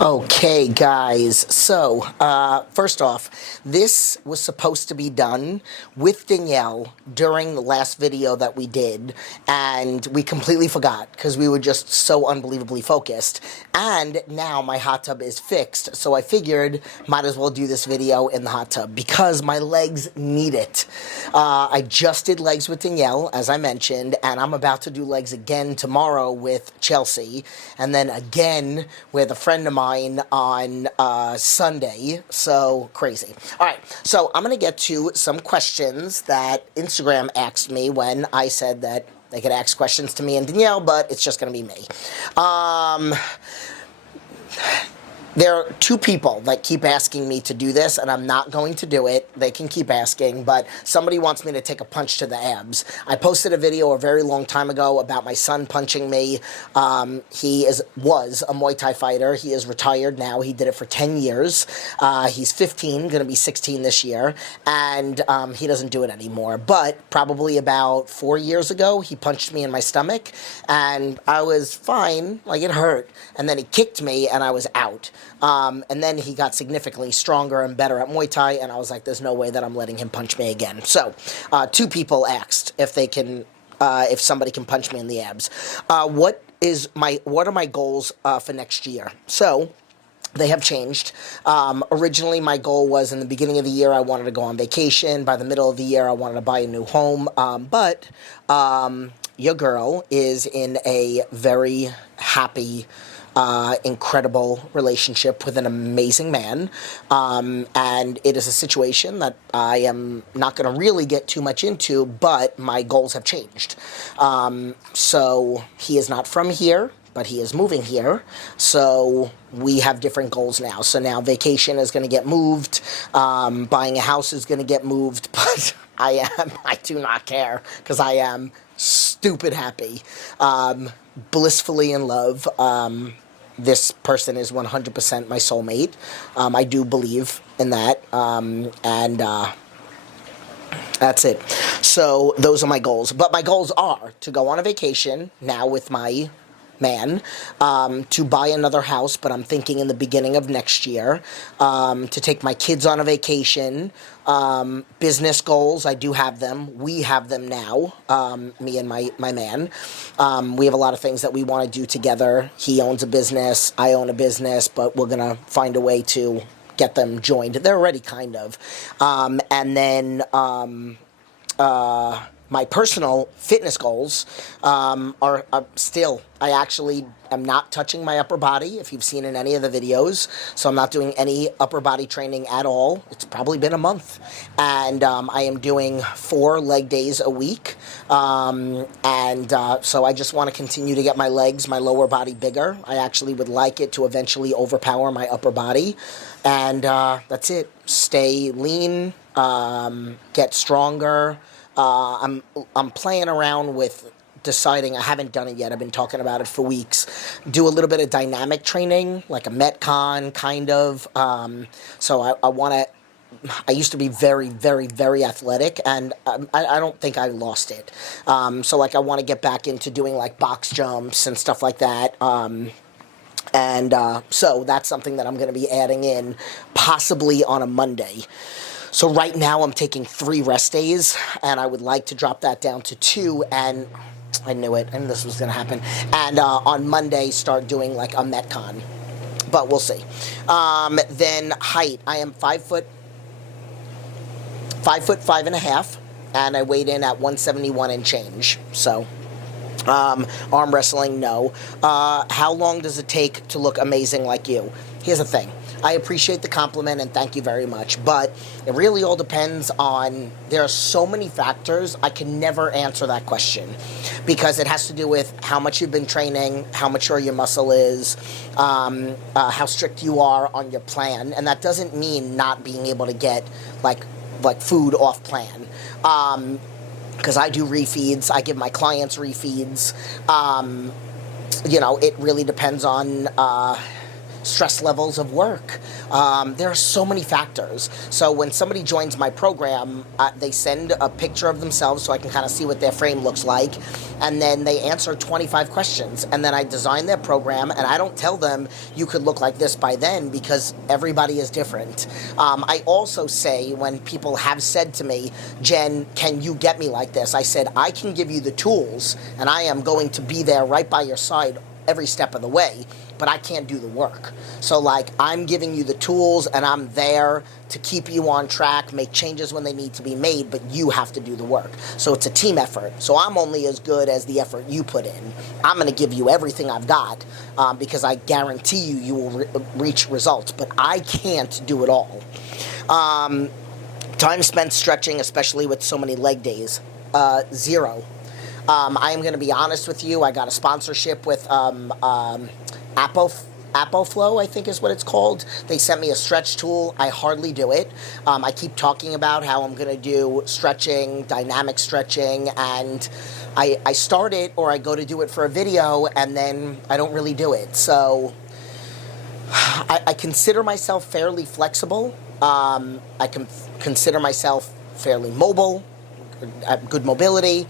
Okay, guys, so first off, this was supposed to be done with Danielle during the last video that we did, and we completely forgot because we were just so unbelievably focused. And now my hot tub is fixed, so I figured might as well do this video in the hot tub because my legs need it. I just did legs with Danielle, as I mentioned, and I'm about to do legs again tomorrow with Chelsea, and then again with a friend of mine on Sunday. So crazy. All right, so I'm going to get to some questions that Instagram asked me when I said that they could ask questions to me and Danielle, but it's just going to be me. There are two people that keep asking me to do this, and I'm not going to do it. They can keep asking, but somebody wants me to take a punch to the abs. I posted a video a very long time ago about my son punching me. He was a Muay Thai fighter. He is retired now. He did it for 10 years. He's 15, going to be 16 this year, and he doesn't do it anymore. But probably about 4 years ago, he punched me in my stomach, and I was fine. Like, it hurt. And then he kicked me, and I was out. And then he got significantly stronger and better at Muay Thai, and I was like, there's no way that I'm letting him punch me again. So, two people asked if they can, if somebody can punch me in the abs. What are my goals for next year? So, they have changed. Originally, my goal was in the beginning of the year, I wanted to go on vacation. By the middle of the year, I wanted to buy a new home. But your girl is in a very happy, incredible relationship with an amazing man, and it is a situation that I am not going to really get too much into, but my goals have changed. So he is not from here, but he is moving here, so we have different goals now. So now vacation is going to get moved, buying a house is going to get moved, but I do not care, because I am stupid happy, blissfully in love. This person is 100% my soulmate. I do believe in that, and that's it. So those are my goals. But my goals are to go on a vacation now with my man, to buy another house, but I'm thinking in the beginning of next year, to take my kids on a vacation, business goals, I do have them. We have them now, me and my man. We have a lot of things that we want to do together. He owns a business, I own a business, but we're going to find a way to get them joined. They're already kind of. And then my personal fitness goals are still, I actually am not touching my upper body, if you've seen in any of the videos, so I'm not doing any upper body training at all. It's probably been a month, and I am doing 4 leg days a week, so I just want to continue to get my legs, my lower body bigger. I actually would like it to eventually overpower my upper body, and that's it. Stay lean, get stronger. I'm playing around with deciding, I haven't done it yet, I've been talking about it for weeks, do a little bit of dynamic training, like a Metcon kind of, so I want to, I used to be very, very, very athletic, and I don't think I lost it, so like I want to get back into doing like box jumps and stuff like that, so that's something that I'm going to be adding in possibly on a Monday. So right now I'm taking 3 rest days, and I would like to drop that down to 2, and I knew it, and this was going to happen, and on Monday start doing like a Metcon, but we'll see. Then height, I am 5 foot 5.5, and I weighed in at 171 and change, so... arm wrestling, no. How long does it take to look amazing like you? Here's the thing. I appreciate the compliment and thank you very much, but it really all depends on, there are so many factors, I can never answer that question, because it has to do with how much you've been training, how mature your muscle is, how strict you are on your plan, and that doesn't mean not being able to get like food off plan. Because I do refeeds, I give my clients refeeds, you know, it really depends on stress levels of work. There are so many factors. So when somebody joins my program, they send a picture of themselves so I can kind of see what their frame looks like, and then they answer 25 questions, and then I design their program, and I don't tell them you could look like this by then, because everybody is different. I also say, when people have said to me, Jen, can you get me like this? I said, I can give you the tools, and I am going to be there right by your side every step of the way, but I can't do the work. So like, I'm giving you the tools, and I'm there to keep you on track, make changes when they need to be made, but you have to do the work. So it's a team effort. So I'm only as good as the effort you put in. I'm going to give you everything I've got, because I guarantee you will reach results, but I can't do it all. Time spent stretching, especially with so many leg days, 0. I am going to be honest with you. I got a sponsorship with Apoflow, I think is what it's called. They sent me a stretch tool. I hardly do it. I keep talking about how I'm going to do stretching, dynamic stretching, and I start it, or I go to do it for a video, and then I don't really do it. So I consider myself fairly flexible. I can consider myself fairly mobile, good mobility.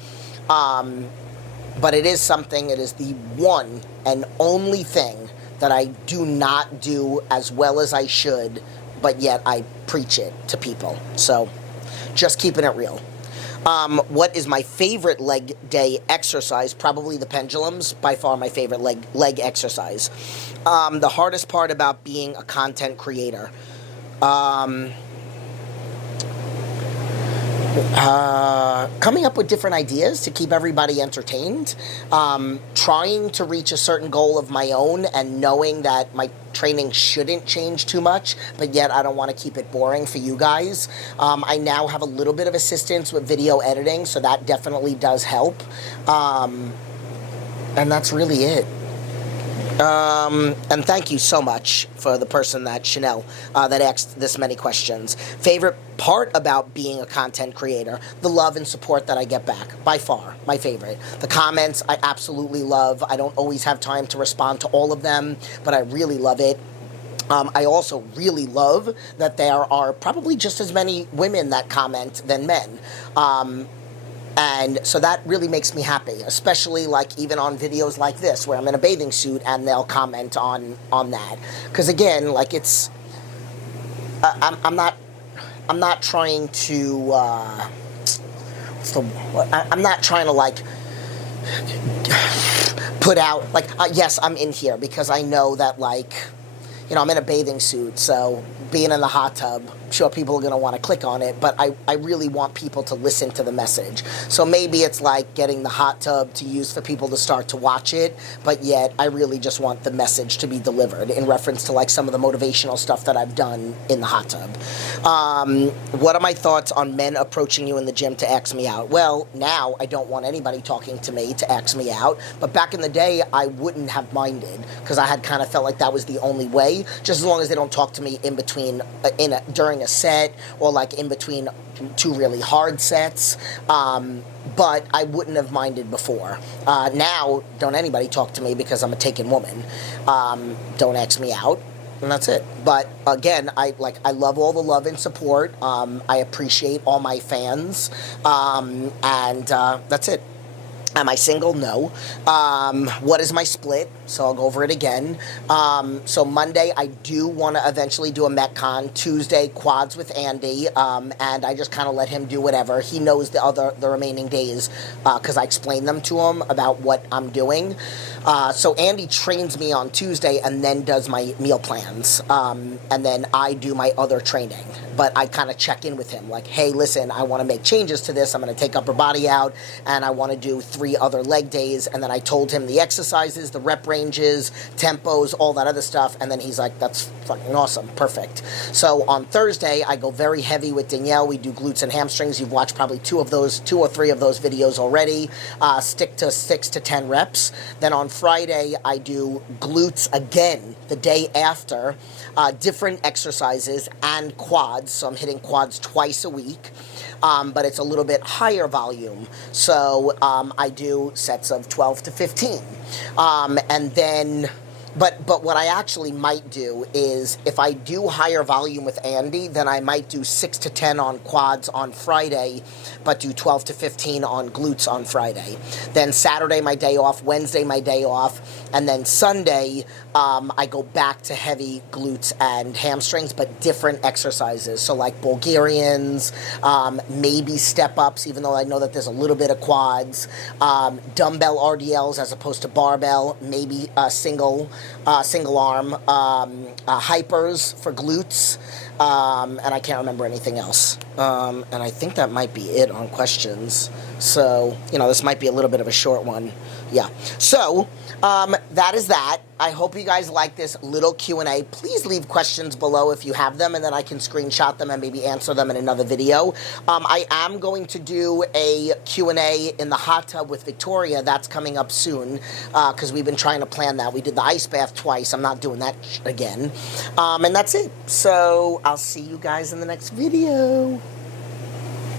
But it is something, it is the one and only thing that I do not do as well as I should, but yet I preach it to people. So, just keeping it real. What is my favorite leg day exercise? Probably the pendulums, by far my favorite leg exercise. The hardest part about being a content creator. Coming up with different ideas to keep everybody entertained, trying to reach a certain goal of my own, and knowing that my training shouldn't change too much, but yet I don't want to keep it boring for you guys. I now have a little bit of assistance with video editing, so that definitely does help. And that's really it. And thank you so much for the person that Chanel that asked this many questions. Favorite part about being a content creator? The love and support that I get back. By far, my favorite. The comments I absolutely love. I don't always have time to respond to all of them, but I really love it. I also really love that there are probably just as many women that comment than men. And so that really makes me happy, especially like even on videos like this where I'm in a bathing suit and they'll comment on that. Because again, like it's, I'm not trying to, I'm not trying to like put out, like, yes, I'm in here because I know that, like, you know, I'm in a bathing suit, so being in the hot tub, I'm sure people are going to want to click on it, but I really want people to listen to the message. So maybe it's like getting the hot tub to use for people to start to watch it, but yet I really just want the message to be delivered in reference to like some of the motivational stuff that I've done in the hot tub. What are my thoughts on men approaching you in the gym to ask me out? Well, now I don't want anybody talking to me to ask me out, but back in the day, I wouldn't have minded because I had kind of felt like that was the only way, just as long as they don't talk to me in between, during a set, or like in between two really hard sets, but I wouldn't have minded before. Now, don't anybody talk to me because I'm a taken woman. Don't ask me out, and that's it. But again, I love all the love and support. I appreciate all my fans, and that's it. Am I single? No. What is my split? So I'll go over it again. So Monday, I do want to eventually do a Metcon. Tuesday, quads with Andy, and I just kind of let him do whatever. He knows the remaining days because I explained them to him about what I'm doing. So Andy trains me on Tuesday and then does my meal plans, and then I do my other training. But I kind of check in with him, like, hey, listen, I want to make changes to this. I'm going to take upper body out, and I want to do 3 other leg days. And then I told him the exercises, the rep ranges, tempos, all that other stuff. And then he's like, that's fucking awesome. Perfect. So on Thursday, I go very heavy with Danielle. We do glutes and hamstrings. You've watched probably 2 or 3 of those videos already. Stick to 6 to 10 reps. Then on Friday, I do glutes again the day after, different exercises and quads. So I'm hitting quads twice a week, but it's a little bit higher volume. So I do sets of 12 to 15. And then But what I actually might do is, if I do higher volume with Andy, then I might do 6 to 10 on quads on Friday, but do 12 to 15 on glutes on Friday. Then Saturday my day off, Wednesday my day off, and then Sunday I go back to heavy glutes and hamstrings, but different exercises. So like Bulgarians, maybe step-ups, even though I know that there's a little bit of quads, dumbbell RDLs as opposed to barbell, maybe single arm, hypers for glutes, and I can't remember anything else. And I think that might be it on questions. So, this might be a little bit of a short one. Yeah. So, that is that. I hope you guys like this little Q&A. Please leave questions below if you have them, and then I can screenshot them and maybe answer them in another video. I am going to do a Q&A in the hot tub with Victoria. That's coming up soon, because we've been trying to plan that. We did the ice bath twice. I'm not doing that again. And that's it. So I'll see you guys in the next video.